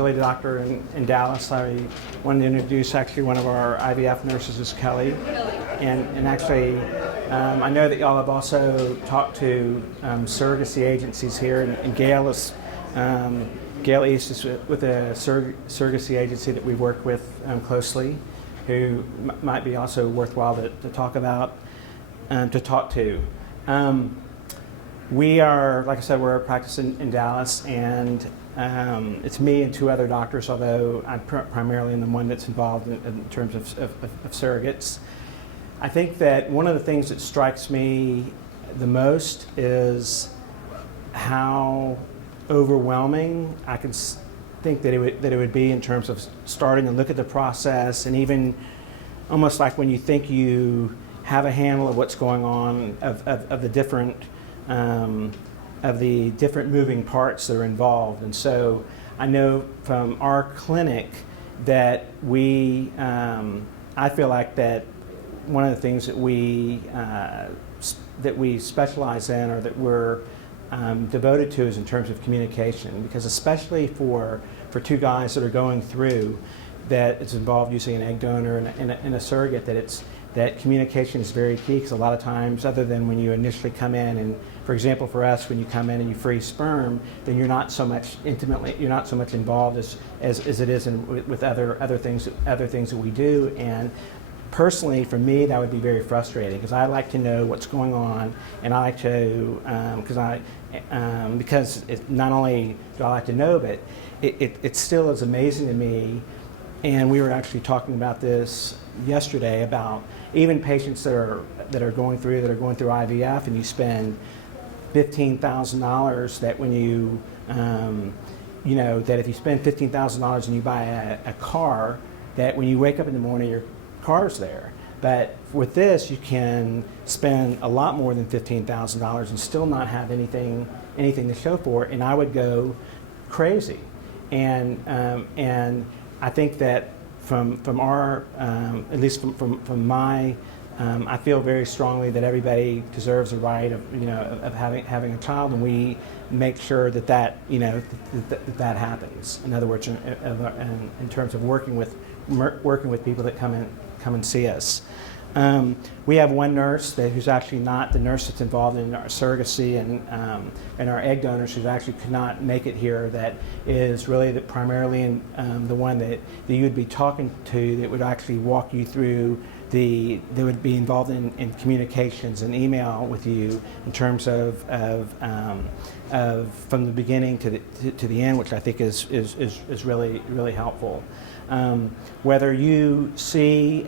fertility doctor in Dallas. I wanted to introduce actually one of our IVF nurses is Kelly. And actually, I know that y'all have also talked to surrogacy agencies here, and Gail East is with a surrogacy agency that we work with closely, who might be also worthwhile to talk about, to talk to. We are, like I said, we're a practice in Dallas, and it's me and 2 other doctors, although I'm primarily the one that's involved in terms of surrogates. I think that one of the things that strikes me the most is how overwhelming I can think that it would be in terms of starting to look at the process, and even almost like when you think you have a handle of what's going on, of the different moving parts that are involved. And so I know from our clinic that I feel like that one of the things that we specialize in, or that we're devoted to, is in terms of communication, because especially for 2 guys that are going through that, it's involved using an egg donor and a surrogate, that communication is very key, because a lot of times, other than when you initially come in, and for example for us, when you come in and you freeze sperm, then you're not so much involved as it is with other things that we do. And personally, for me, that would be very frustrating, because I like to know what's going on, and I like to, because not only do I like to know, but it still is amazing to me. And we were actually talking about this yesterday, about even patients that are going through IVF, and you spend $15,000. That when you that if you spend $15,000 and you buy a car, that when you wake up in the morning, your car's there. But with this, you can spend a lot more than $15,000 and still not have anything to show for it. And I would go crazy. And I think that from our, at least from my, I feel very strongly that everybody deserves the right of having a child, and we make sure that that happens. In other words, in terms of working with people that come and see us. We have one nurse who's actually not the nurse that's involved in our surrogacy and our egg donors, who actually could not make it here, that is really primarily the one that you would be talking to, that would actually walk you through they would be involved in communications and email with you in terms of from the beginning to the end, which I think is really helpful. Whether you see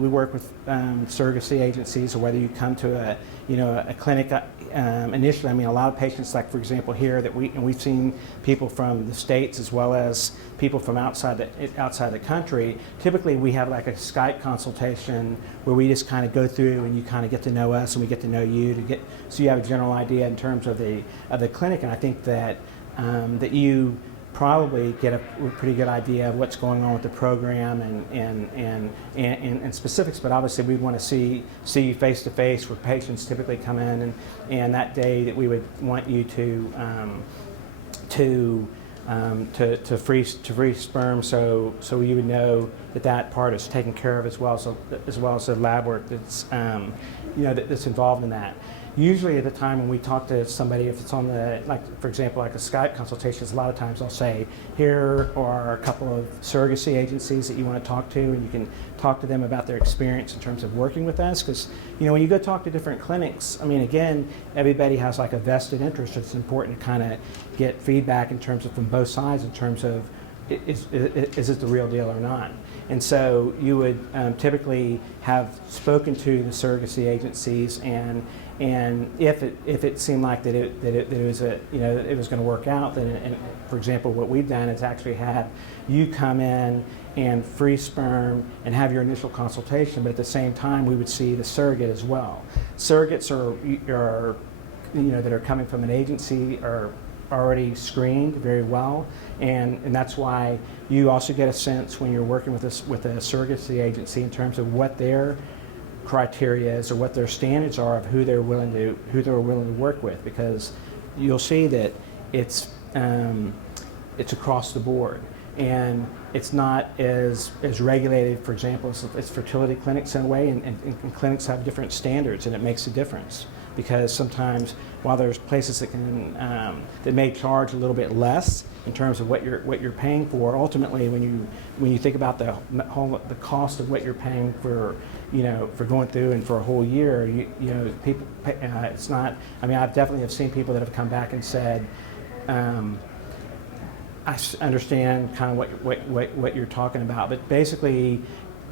we work with surrogacy agencies, or whether you come to a clinic initially. I mean, a lot of patients, like for example here, that we've seen people from the States as well as people from outside the country. Typically, we have like a Skype consultation where we just kind of go through, and you kind of get to know us, and we get to know you, so you have a general idea in terms of the clinic. And I think that that you probably get a pretty good idea of what's going on with the program and specifics. But obviously, we want to see you face to face, where patients typically come in, and that day that we would want you to freeze sperm, so you would know that part is taken care of, as well as the lab work that's that's involved in that. Usually at the time when we talk to somebody, if it's on for example, like a Skype consultation, a lot of times I'll say, here are a couple of surrogacy agencies that you want to talk to, and you can talk to them about their experience in terms of working with us. Because when you go talk to different clinics, I mean, again, everybody has like a vested interest. It's important to kind of get feedback in terms of from both sides, in terms of is it the real deal or not. And so you would typically have spoken to the surrogacy agencies, and if it seemed like that it was it was going to work out, then, and for example, what we've done is actually had you come in and freeze sperm and have your initial consultation, but at the same time we would see the surrogate as well. Surrogates are that are coming from an agency are already screened very well, and that's why you also get a sense when you're working with a surrogacy agency in terms of what their criteria is, or what their standards are of who they're willing to work with, because you'll see that it's across the board. and it's not as regulated, for example, as fertility clinics in a way, and clinics have different standards, and it makes a difference. Because sometimes, while there's places that can that may charge a little bit less in terms of what you're paying for, ultimately, when you think about the cost of what you're paying for, for going through and for a whole year, people pay, it's not. I mean, I've definitely have seen people that have come back and said, I understand kind of what you're talking about, but basically,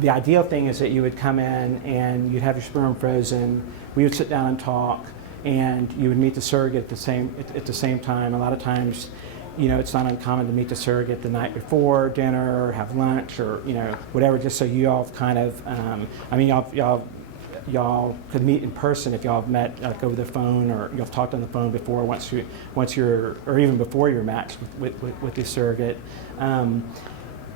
the ideal thing is that you would come in and you'd have your sperm frozen. We would sit down and talk, and you would meet the surrogate at the same time. A lot of times, it's not uncommon to meet the surrogate the night before dinner, or have lunch, or whatever, just so you all kind of. Y'all could meet in person if y'all have met like over the phone, or y'all have talked on the phone before. Once you're, or even before you're matched with the surrogate.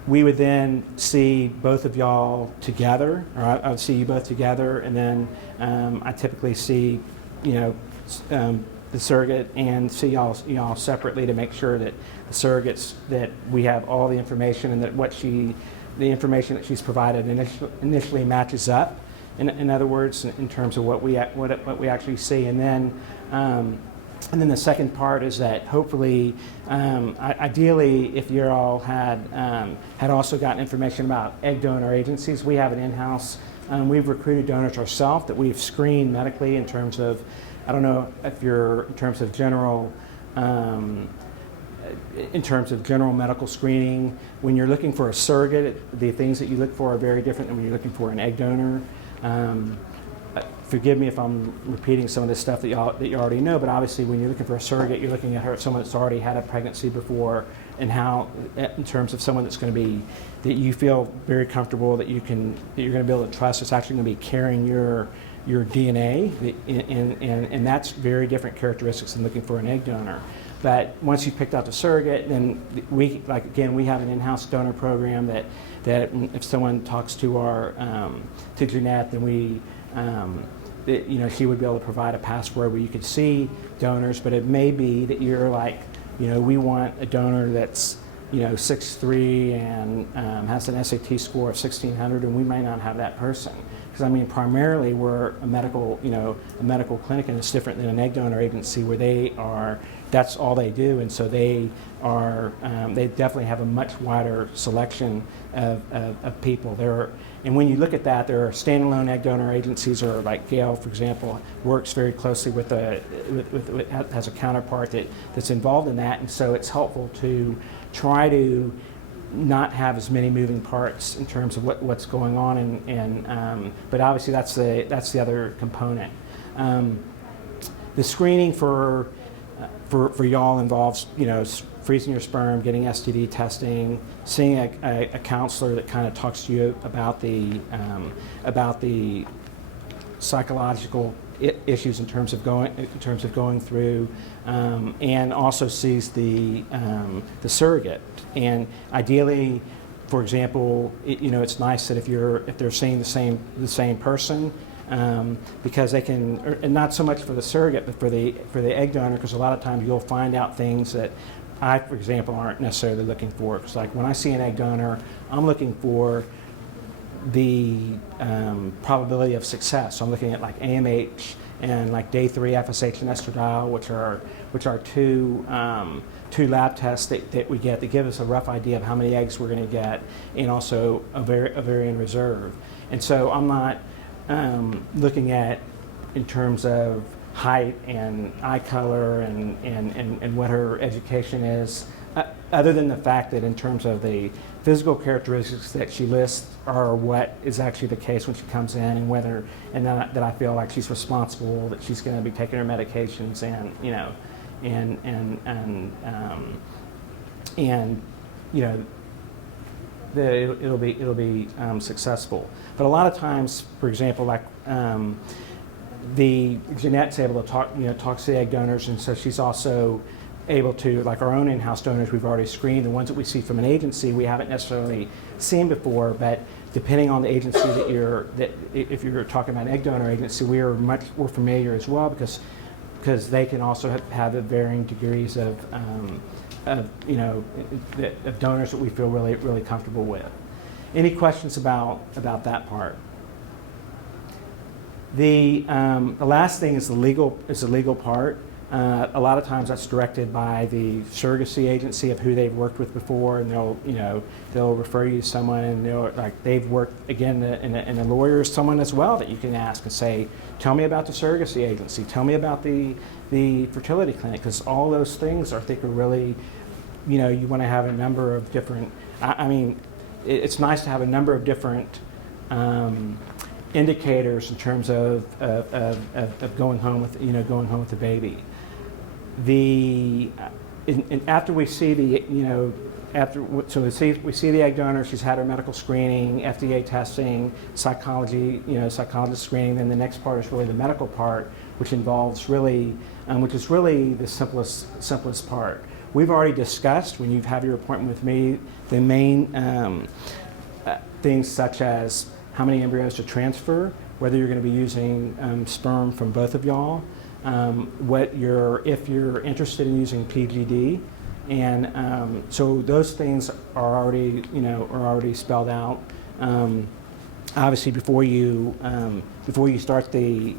We would then see both of y'all together, or I would see you both together, and then I typically see, the surrogate and see y'all separately to make sure that the surrogates, that we have all the information, and that the information that she's provided initially matches up. In other words, in terms of what we actually see, and then the second part is that hopefully, ideally, if you all had also gotten information about egg donor agencies, we have an in-house. We've recruited donors ourselves that we've screened medically in terms of, I don't know if you're in terms of general medical screening. When you're looking for a surrogate, the things that you look for are very different than when you're looking for an egg donor. Forgive me if I'm repeating some of this stuff that you already know, but obviously when you're looking for a surrogate, you're looking at someone that's already had a pregnancy before, and how, in terms of someone that's going to be, that you feel very comfortable that you're going to be able to trust, it's actually going to be carrying your DNA, and that's very different characteristics than looking for an egg donor. But once you picked out the surrogate, then we have an in-house donor program that if someone talks to our to Jeanette, then she would be able to provide a password where you could see donors. But it may be that you're like, we want a donor that's 6'3" and has an SAT score of 1600, and we may not have that person. Because primarily we're a medical clinic, and it's different than an egg donor agency where that's all they do, and so they definitely have a much wider selection of people. And when you look at that, there are standalone egg donor agencies, or like Gail, for example, works very closely has a counterpart that's involved in that, and so it's helpful to try to not have as many moving parts in terms of what's going on, and but obviously that's the other component. The screening for y'all involves freezing your sperm, getting STD testing, seeing a counselor that kind of talks to you about the psychological issues in terms of going through, and also sees the surrogate. And ideally, for example, it's nice that if they're seeing the same person, because they can, and not so much for the surrogate, but for the egg donor, because a lot of times you'll find out things that I, for example, aren't necessarily looking for. Because like when I see an egg donor, I'm looking for the probability of success. So I'm looking at like AMH and like day 3 FSH and estradiol, which are two lab tests that we get that give us a rough idea of how many eggs we're going to get, and also ovarian reserve. And so I'm not looking at in terms of height and eye color and what her education is, other than the fact that in terms of the physical characteristics that she lists are what is actually the case when she comes in, and that I feel like she's responsible, that she's going to be taking her medications, it'll be successful. But a lot of times, for example, like Jeanette's able to talk to the egg donors, and so she's also able to, like our own in-house donors we've already screened. The ones that we see from an agency we haven't necessarily seen before, but depending on the agency if you're talking about an egg donor agency, we're familiar as well, because they can also have varying degrees of of donors that we feel really comfortable with. Any questions about that part? The last thing is the legal part. A lot of times that's directed by the surrogacy agency of who they've worked with before, and they'll refer you to someone, and they've worked again, and a lawyer is someone as well that you can ask and say, tell me about the surrogacy agency, tell me about the fertility clinic, because all those things I think are really, you want to have a number of different. It's nice to have a number of different indicators in terms of going home with the baby. After we see we see the egg donor, she's had her medical screening, FDA testing, psychologist screening. Then the next part is really the medical part, which involves which is really the simplest part. We've already discussed when you have your appointment with me the main things such as how many embryos to transfer, whether you're going to be using sperm from both of y'all, if you're interested in using PGD, and so those things are already spelled out. Obviously, before you start the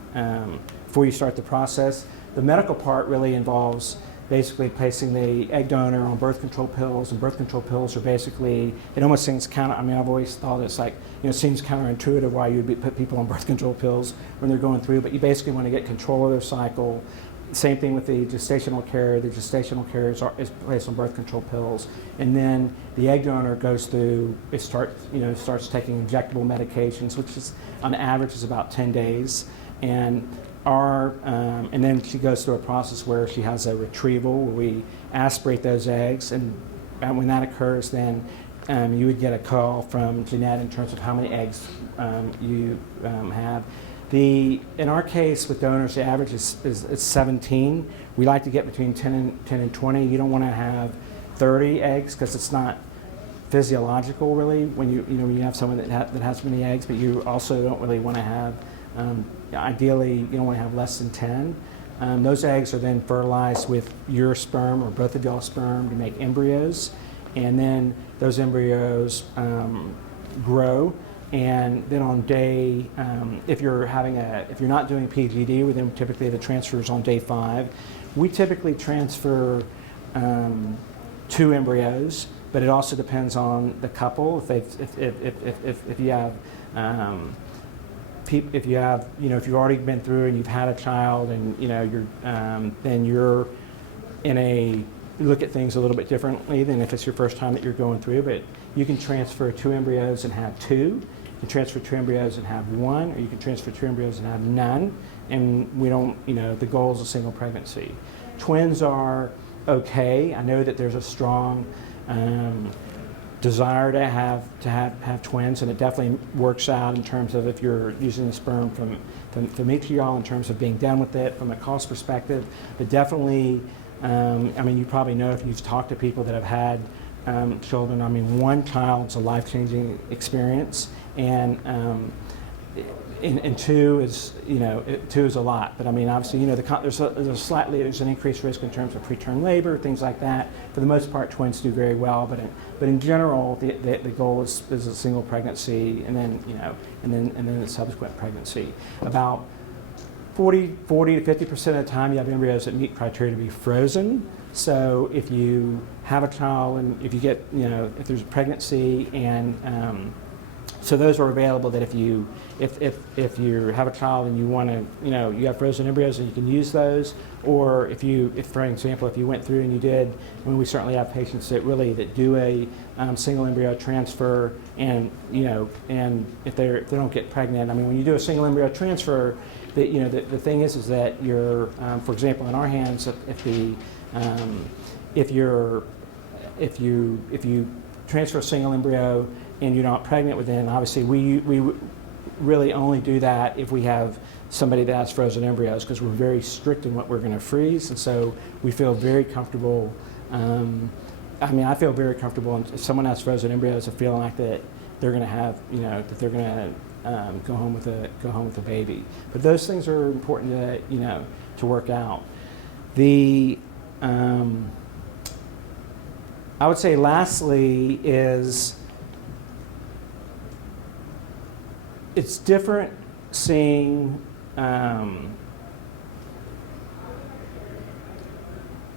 process, the medical part really involves basically placing the egg donor on birth control pills, and birth control pills are basically, it almost seems I've always thought it's like, it seems counterintuitive why you would put people on birth control pills when they're going through, but you basically want to get control of their cycle. Same thing with the gestational carrier. The gestational carrier is placed on birth control pills, and then the egg donor goes through, starts taking injectable medications, which is on average is about 10 days, and then she goes through a process where she has a retrieval where we aspirate those eggs, and when that occurs, then you would get a call from Jeanette in terms of how many eggs you have. In our case with donors, the average is 17. We like to get between 10 and 20. You don't want to have 30 eggs because it's not physiological really when you have someone that has many eggs, but you also don't really want to have. Ideally, you don't want to have less than 10. Those eggs are then fertilized with your sperm or both of y'all's sperm to make embryos, and then those embryos grow. And then on day, if you're not doing PGD, well, then typically the transfer is on day 5. We typically transfer 2 embryos, but it also depends on the couple. If you have if you've already been through and you've had a child, and then you're you look at things a little bit differently than if it's your first time that you're going through. But you can transfer 2 embryos and have 2. You can transfer 2 embryos and have 1, or you can transfer 2 embryos and have none. And we don't, the goal is a single pregnancy. Twins are okay. I know that there's a strong desire to have twins, and it definitely works out in terms of if you're using the sperm from each of y'all in terms of being done with it from a cost perspective. But definitely, you probably know if you've talked to people that have had children. One child's a life-changing experience, and 2 is 2 is a lot. But obviously, there's an increased risk in terms of preterm labor, things like that. For the most part, twins do very well, but in general, the goal is a single pregnancy, and then a subsequent pregnancy. About 40 to 50% of the time, you have embryos that meet criteria to be frozen. So if you have a child, and if you get, if there's a pregnancy, and so those are available. That if you have a child and you want to, you have frozen embryos, and you can use those. Or if for example, if you went through and you did, we certainly have patients that do a single embryo transfer, and and if they don't get pregnant, when you do a single embryo transfer, the thing is that you're, for example, in our hands, if you transfer a single embryo and you're not pregnant within, obviously we really only do that if we have somebody that has frozen embryos, because we're very strict in what we're going to freeze, and so we feel very comfortable. I feel very comfortable if someone has frozen embryos of feeling like that they're going to have, that they're going to go home with a baby. But those things are important to work out. I would say lastly is it's different seeing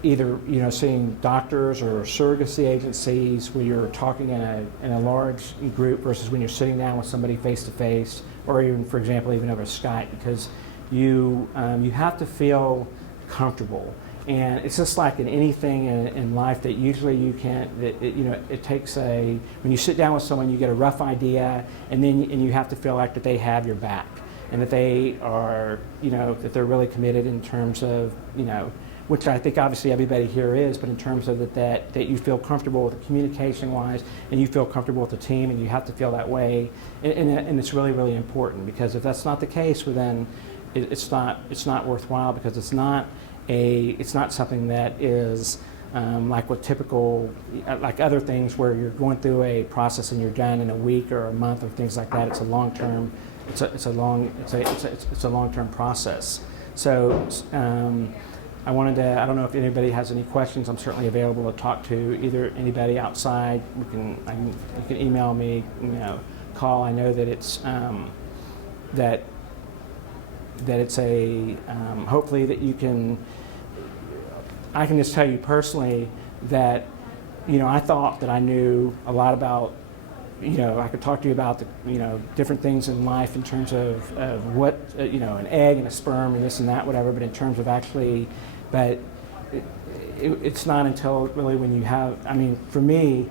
either seeing doctors or surrogacy agencies where you're talking in a large group versus when you're sitting down with somebody face to face, or even, for example, even over Skype, because you have to feel comfortable. And it's just like in anything in life that usually you can't. It takes when you sit down with someone, you get a rough idea, and you have to feel like that they have your back, and that they are that they're really committed in terms of which I think obviously everybody here is, but in terms of that you feel comfortable with the communication-wise, and you feel comfortable with the team, and you have to feel that way, and it's really, really important, because if that's not the case, well then it's not worthwhile, because it's not something that is like what typical, like other things where you're going through a process and you're done in a week or a month or things like that. It's a long-term, it's a long-term process. So. I don't know if anybody has any questions. I'm certainly available to talk to either anybody outside. You can email me, call. I know that it's that it's a hopefully that you can. I can just tell you personally that I thought that I knew a lot about. I could talk to you about the different things in life in terms of what an egg and a sperm and this and that, whatever. But in terms of actually. But it's not until really when you have. I mean, for me,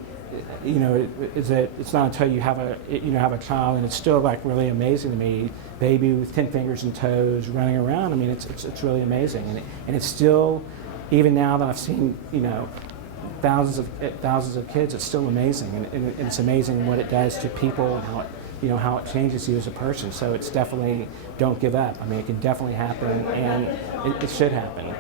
it's not until you have a child, and it's still like really amazing to me. Baby with 10 fingers and toes running around. I mean, it's really amazing, and it's still, even now that I've seen thousands of kids, it's still amazing, and it's amazing what it does to people and how it changes you as a person. So it's definitely, don't give up. I mean, it can definitely happen, and it should happen.